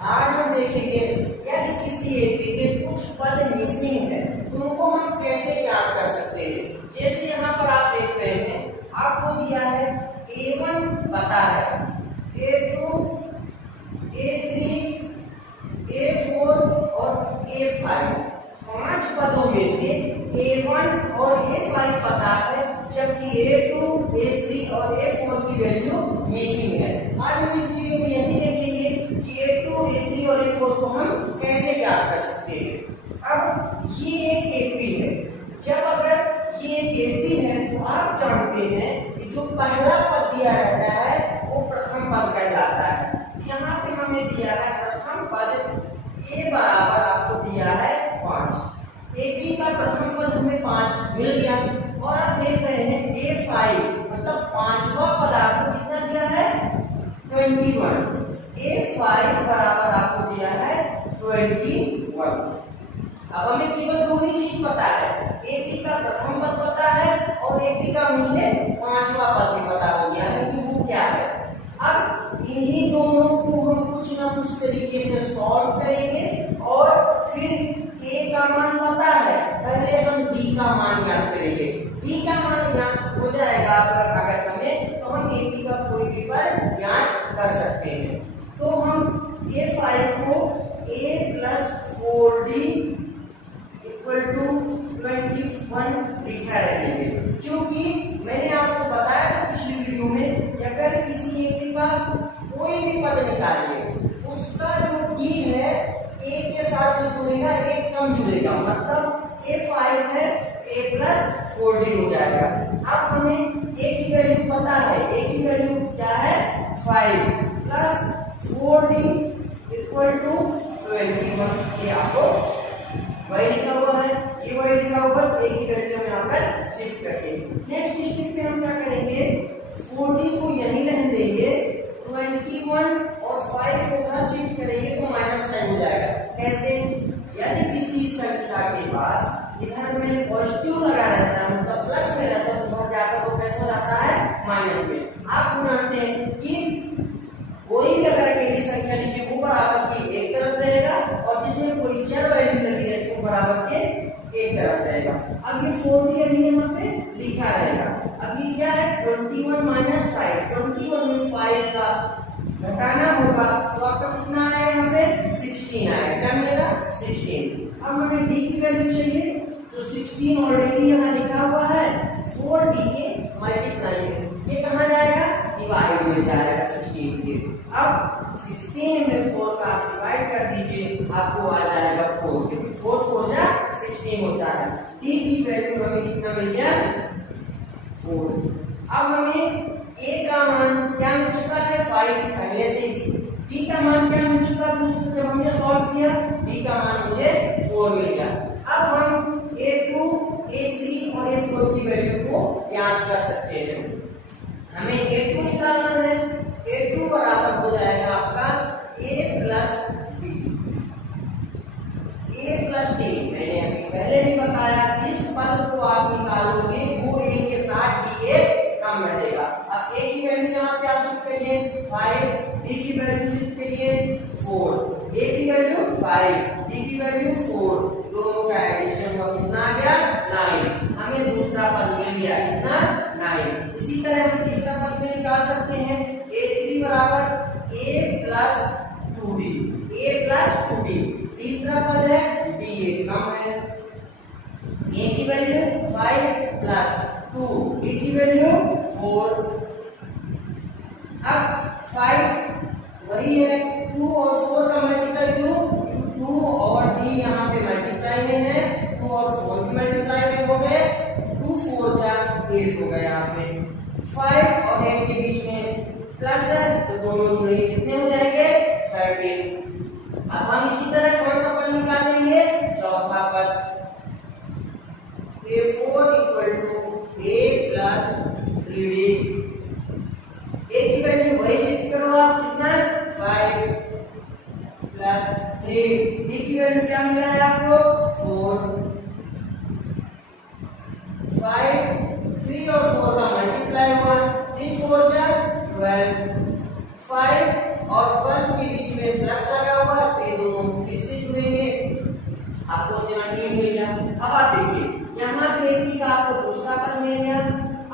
आज हम देखेंगे यदि किसी एपी के कुछ पद मिसिंग है तो उनको हम कैसे याद कर सकते हैं। जैसे यहाँ पर आप देख रहे हैं, आपको दिया है A1 पता है, A2, A3, A4 और A5। 5 पदों में से A1 और A5 पता है, जबकि A2, A3 और A4 की वैल्यू मिसिंग है। आज हम इस वीडियो में यही देखेंगे कि A2, A3 और A4 को हम कैसे याद कर सकते हैं। अब ये एक एपी है, जब अगर ये एक एपी है तो आप जानते हैं कि जो पहला पद दिया रहता है वो प्रथम पद कहलाता है। यहाँ पे हमें दिया है प्रथम पद A बराबर आपको दिया है 5। एपी का प्रथम पद हमें 5 मिल गया और आप देख रहे हैं A5 मतलब पांचवा पद आपको कितना दिया है 21। A5 बराबर आपको दिया है 21। अब हमें केवल दो ही चीज पता है, एपी का प्रथम पद पता है और एपी का मुझे पांचवा पद भी पता हो गया है कि वो क्या है। अब इन्हीं दोनों को हम कुछ ना कुछ तरीके से सॉल्व करेंगे और फिर ए का मान पता है, पहले हम डी का मान याद करेंगे। डी का मान याद हो जाएगा अगर हमें, तो हम एपी का कोई भी पद याद कर सकते हैं। तो हम A5 को A + 4D = 21 लिखा रहेंगे, क्योंकि मैंने आपको बताया था पिछली वीडियो में कि अगर किसी एपी का कोई भी पद निकालिए, उसका जो डी है ए के साथ जो जुड़ेगा एक कम जुड़ेगा, मतलब A5 है A + 4D हो जाएगा। अब हमें ए की वैल्यू पता है, ए की वैल्यू क्या है 5 + 4D = 21। ये आपको वही लिखा हुआ है, ये वही लिखा हुआ, बस ए की वैल्यू हम यहाँ पर शिफ्ट करके नेक्स्ट स्टेप पे हम क्या करेंगे, 4D को यहीं रहने देंगे, 21 और 5 को उधर शिफ्ट करेंगे तो -10 हो जाएगा। कैसे? यदि किसी संख्या के पास इधर में पॉजिटिव लगा रहता है, मतलब प्लस में रहता है, तो उधर जाकर तो कैसा जाता है माइनस में। आप जानते हैं कि कोई भी अगर अकेली संख्या लीजिए वो बराबर की एक तरफ रहेगा और जिसमें कोई चर वैल्यू लगी रहती है वो बराबर के एक तरफ रहेगा। अब ये 4D अभी यहाँ पे लिखा रहेगा। अभी क्या है 21 - 5, 21 में 5 का घटाना होगा तो आपका कितना आएगा यहाँ पे 16 आएगा। क्या मिलेगा 16। अब हमें D की वैल्यू चाहिए तो 16 ऑलरेडी यहाँ लिखा हुआ है, 4D के मल्टीप्लाई में ये कहाँ जाएगा डिवाइड में जाएगा 16 के। अब 16 में 4 का आप डिवाइड कर दीजिए, आपको आ जाएगा 4, क्योंकि 4 4 जा 16 होता है। D की वैल्यू हमें कितना मिल गया 4। अब हमें A का मान क्या मिल चुका है 5 पहले से ही। D का मान क्या मिल चुका है दोस्तों, जब हमने सॉल्व किया D का मान मुझे 4 मिल गया। अब हम A2, A3 और A4 की वैल्यू को याद कर सकते हैं। हमें A2 निकालना है, A2 बराबर हो जाएगा आपका A + B। A + D मैंने अभी पहले भी बताया, जिस पद को आप निकालोगे वो A के साथ D कम रहेगा। अब A की वैल्यू यहाँ पे आप शिफ्ट करिए 5, D की वैल्यू शिफ्ट करिए 4, A की वैल्यू 5, D की वैल्यू 4, दोनों का एडिशन हुआ कितना आ गया 9। हमें दूसरा पद मिल गया कितना 9। इसी तरह हम तीसरा पद में निकाल सकते हैं A3 बराबर A + 2D, A + 2D। तीसरा पद है D कम है, A की वैल्यू 5 + 2, D की वैल्यू 4। अब 5 वही है, 2 और 4 का मल्टीप्लाई क्यों, 2 और D यहाँ पे मल्टीप्लाई में है, 2 और 4 भी मल्टीप्लाई में हो गए, 2 4 जा 8 हो गए। यहाँ पे 5 और 8 के बीच में प्लस है तो दोनों जुड़े कितने हो जाएंगे 13। अब हम इसी तरह कौन सा पद निकालेंगे, चौथा पद A4 = A + 3D। A की वैल्यू वही शिफ्ट करो आप, कितना 5 + 3। D की वैल्यू क्या मिला है आपको 4। 5 3 और 4 का मल्टीप्लाई हुआ, 3 4 जा 12। 5 और 1 के बीच में प्लस लगा हुआ आपको 17 मिल गया। अब आप देखिए यहाँ पे एपी का आपको दूसरा पद मिल गया,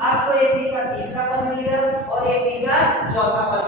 आपको एपी का तीसरा पद मिल गया और एपी का चौथा पद